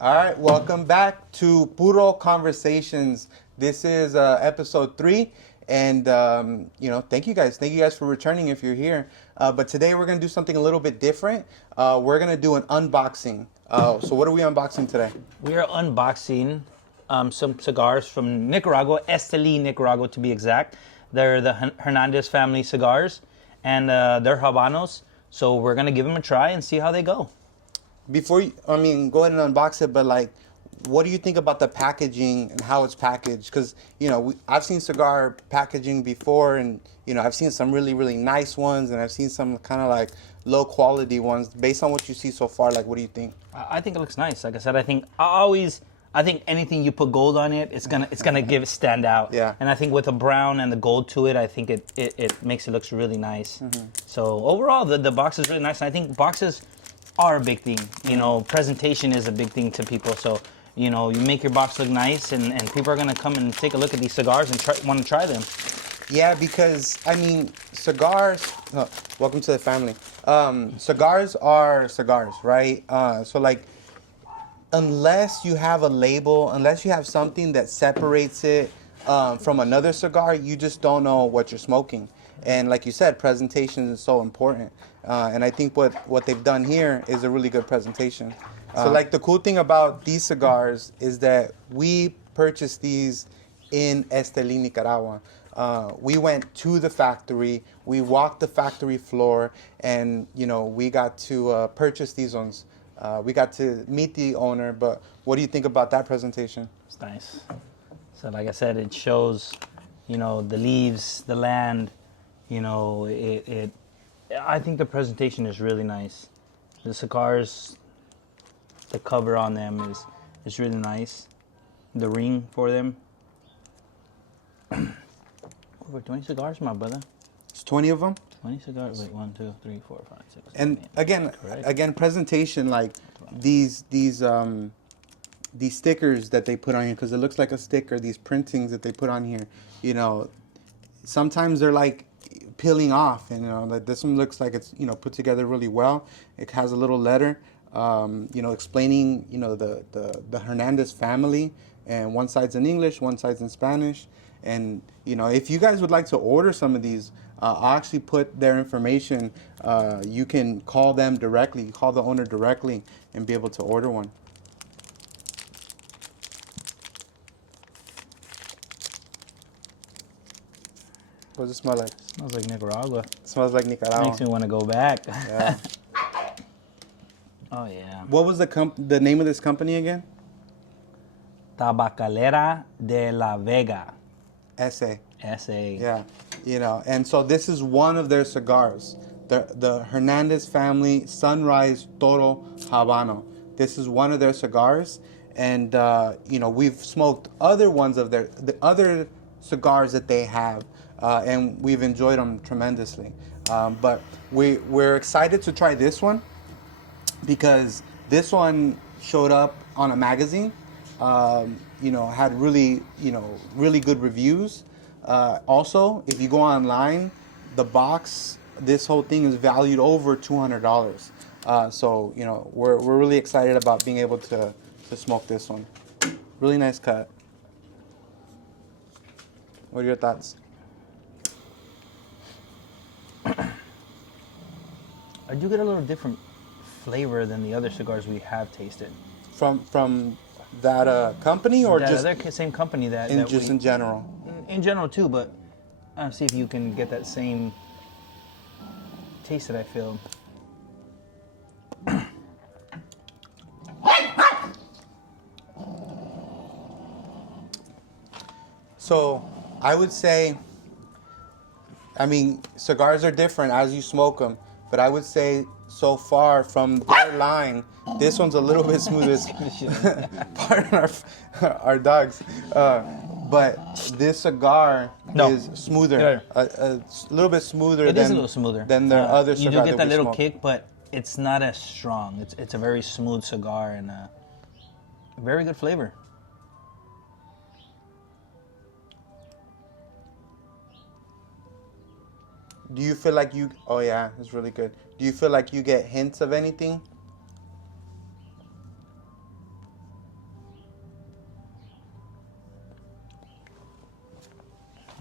All right, welcome back to Puro Conversations. This is episode 3, and thank you guys. Thank you guys for returning if you're here. But today we're gonna do something a little bit different. We're gonna do an unboxing. So what are we unboxing today? We are unboxing some cigars from Nicaragua, Esteli, Nicaragua to be exact. They're the Hernandez Family Cigars, and they're Habanos. So we're gonna give them a try and see how they go. Before you, go ahead and unbox it. But like, what do you think about the packaging and how it's packaged? Because I've seen cigar packaging before, and I've seen some really really nice ones, and I've seen some kind of like low quality ones. Based on what you see so far, like, what do you think? I think it looks nice. Like I said, I think anything you put gold on it, it's gonna give it stand out. Yeah. And I think with the brown and the gold to it, I think it makes it looks really nice. Mm-hmm. So overall, the box is really nice. And I think boxes are a big thing. Presentation is a big thing to people. So you make your box look nice, and people are gonna come and take a look at these cigars and want to try them. Yeah, because cigars. Oh, welcome to the family. Cigars are cigars, right? So like, unless you have a label, unless you have something that separates it from another cigar, you just don't know what you're smoking. And like you said, presentation is so important. And I think what they've done here is a really good presentation. So like, the cool thing about these cigars is that we purchased these in Esteli, Nicaragua. We went to the factory, we walked the factory floor, and we got to purchase these ones. We got to meet the owner. But what do you think about that presentation? It's nice. So like I said, it shows, the leaves, the land, I think the presentation is really nice. The cigars, the cover on them is really nice. The ring for them. Over 20 cigars, my brother. It's 20 of them. 20 cigars. Wait, 1, 2, 3, 4, 5, 6. And 7, again, presentation, like these stickers that they put on here, because it looks like a sticker. These printings that they put on here, sometimes they're like peeling off, and like this one looks like it's put together really well. It has a little letter, explaining the Hernandez family, and one side's in English, one side's in Spanish. And if you guys would like to order some of these, I'll actually put their information. You can call them directly, call the owner directly, and be able to order one. What does it smell like? Smells like Nicaragua. It smells like Nicaragua. Makes me want to go back. Yeah. Oh yeah. What was the name of this company again? Tabacalera de la Vega S.A. S.A. Yeah, and so this is one of their cigars, the Hernandez Family Sunrise Toro Habano. This is one of their cigars, and we've smoked other ones of the other cigars that they have, and we've enjoyed them tremendously. But we're excited to try this one because this one showed up on a magazine. Had really good reviews. Also, if you go online, the box, this whole thing is valued over $200. So we're really excited about being able to smoke this one. Really nice cut. What are your thoughts? I do get a little different flavor than the other cigars we have tasted. From that company, or just the same company in general? In general too, but I'll see if you can get that same taste that I feel. So I would say, cigars are different as you smoke them, but I would say so far from their line, this one's a little bit smoother. Pardon our dogs. But this cigar is smoother, a little bit smoother. It is a little smoother than the other cigar. You do get that little smoked. kick, but it's not as strong. It's a very smooth cigar and a very good flavor. Do you feel like you? Oh yeah, it's really good. Do you feel like you get hints of anything?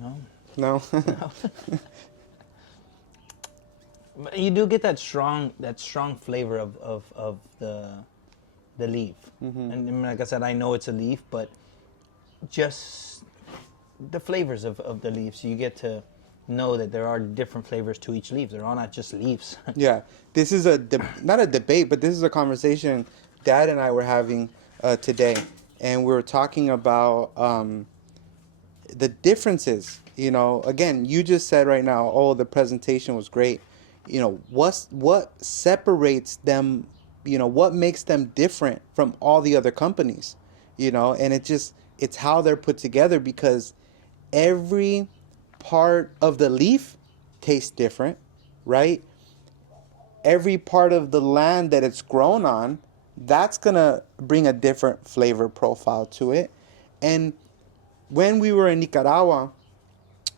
No. No. You do get that strong flavor of the leaf. And like I said, I know it's a leaf, but just the flavors of the leaves, you get to know that there are different flavors to each leaf. They're all not just leaves. Yeah, this is not a debate, but this is a conversation Dad and I were having today, and we were talking about the differences. You know, again, you just said right now, oh, the presentation was great. You know, what separates them? You know, what makes them different from all the other companies? You know, and it's how they're put together, because every part of the leaf tastes different, right? Every part of the land that it's grown on, that's gonna bring a different flavor profile to it. And when we were in Nicaragua,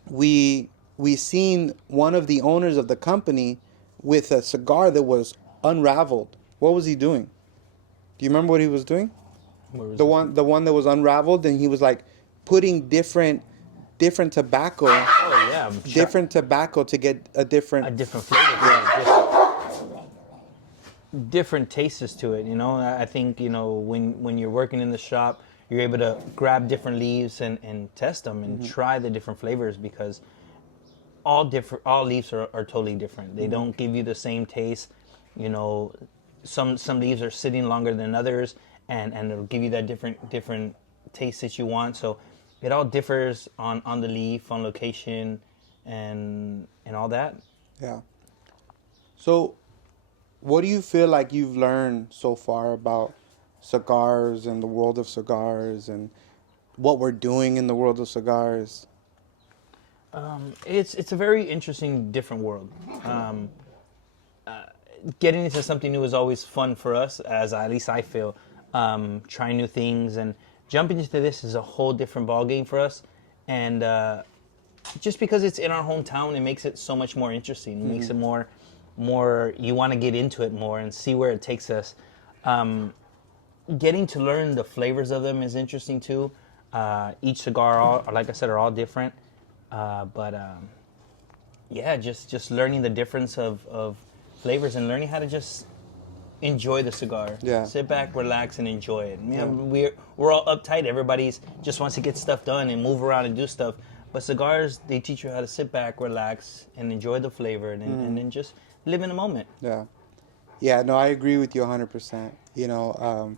we seen one of the owners of the company with a cigar that was unraveled. What was he doing? Do you remember what he was doing? The one that was unraveled, and he was like putting different tobacco, Oh yeah, different tobacco to get a different flavor. Yeah. Different tastes to it. You know, I think, you know, when you're working in the shop, you're able to grab different leaves and test them and try the different flavors, because all leaves are totally different. They don't give you the same taste. You know, some leaves are sitting longer than others, and it'll give you that different taste that you want. So it all differs on the leaf, on location, and all that. Yeah. So, what do you feel like you've learned so far about cigars and the world of cigars, and what we're doing in the world of cigars? It's a very interesting, different world. Getting into something new is always fun for us, as at least I feel. Trying new things and jumping into this is a whole different ball game for us, and just because it's in our hometown, it makes it so much more interesting. It makes it more you want to get into it more and see where it takes us. Getting to learn the flavors of them is interesting too. Each cigar, like I said, are all different. But yeah, just learning the difference of flavors and learning how to just enjoy the cigar. Yeah. Sit back, relax, and enjoy it. Yeah. We're all uptight. Everybody's just wants to get stuff done and move around and do stuff. But cigars, they teach you how to sit back, relax, and enjoy the flavor, and then just live in the moment. Yeah. Yeah, no, I agree with you 100%. You know,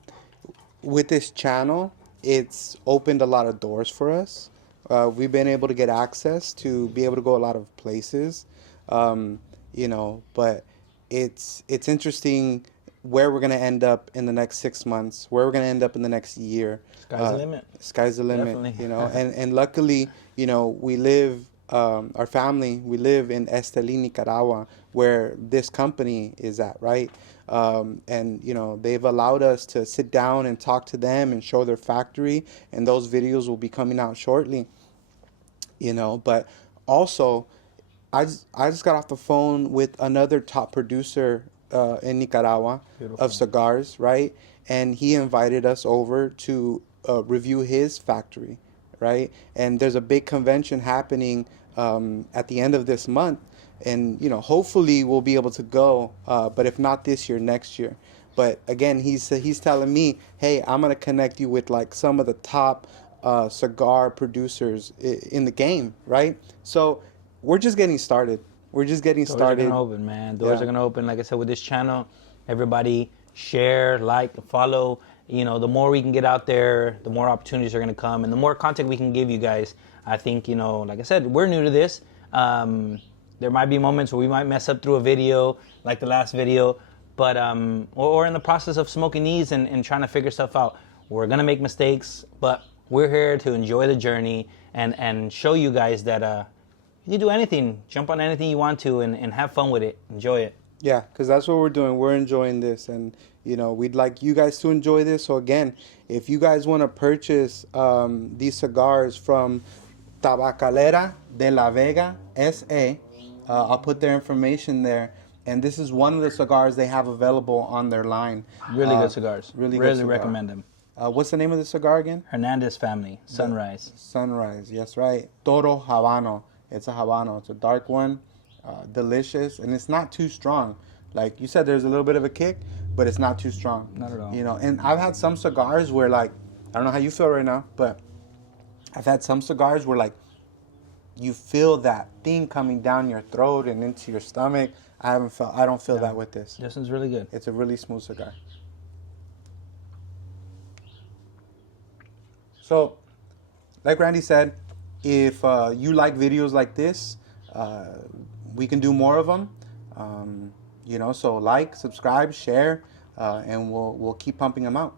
with this channel, it's opened a lot of doors for us. We've been able to get access to be able to go a lot of places, you know, but it's interesting where we're going to end up in the next 6 months, where we're going to end up in the next year. Sky's the limit. Sky's the limit, Definitely. you know, and luckily, you know, we live, our family, we live in Esteli, Nicaragua, where this company is at, right? And, you know, they've allowed us to sit down and talk to them and show their factory, and those videos will be coming out shortly, you know. But also, I just got off the phone with another top producer in Nicaragua. Beautiful. Of cigars, right? And he invited us over to review his factory, right? And there's a big convention happening at the end of this month, and, you know, hopefully we'll be able to go, but if not this year, next year. But again, he's telling me, hey, I'm gonna connect you with like some of the top cigar producers in the game, right? So we're just getting started. We're just getting started. Doors are gonna open, man. Doors are gonna open. Like I said, with this channel, everybody share, like, follow. You know, the more we can get out there, the more opportunities are gonna come, and the more content we can give you guys. I think, you know, like I said, we're new to this. There might be moments where we might mess up through a video, like the last video, but or in the process of smoking these and trying to figure stuff out. We're gonna make mistakes, but we're here to enjoy the journey and show you guys that you can do anything, jump on anything you want to, and have fun with it, enjoy it. Yeah, because that's what we're doing. We're enjoying this, and, you know, we'd like you guys to enjoy this. So again, if you guys want to purchase these cigars from Tabacalera de la Vega S.A., I'll put their information there. And this is one of the cigars they have available on their line. Really good cigars. Really recommend them. What's the name of the cigar again? Hernandez Family, Sunrise. Sunrise, yes, right. Toro Habano. It's a Habano. It's a dark one, delicious, and it's not too strong. Like you said, there's a little bit of a kick, but it's not too strong. Not at all. You know, and I've had some cigars where, like, I don't know how you feel right now, but I've had some cigars where, like, you feel that thing coming down your throat and into your stomach. I don't feel that with this. This one's really good. It's a really smooth cigar. So, like Randy said, if you like videos like this, we can do more of them. You know, so like, subscribe, share, and we'll keep pumping them out.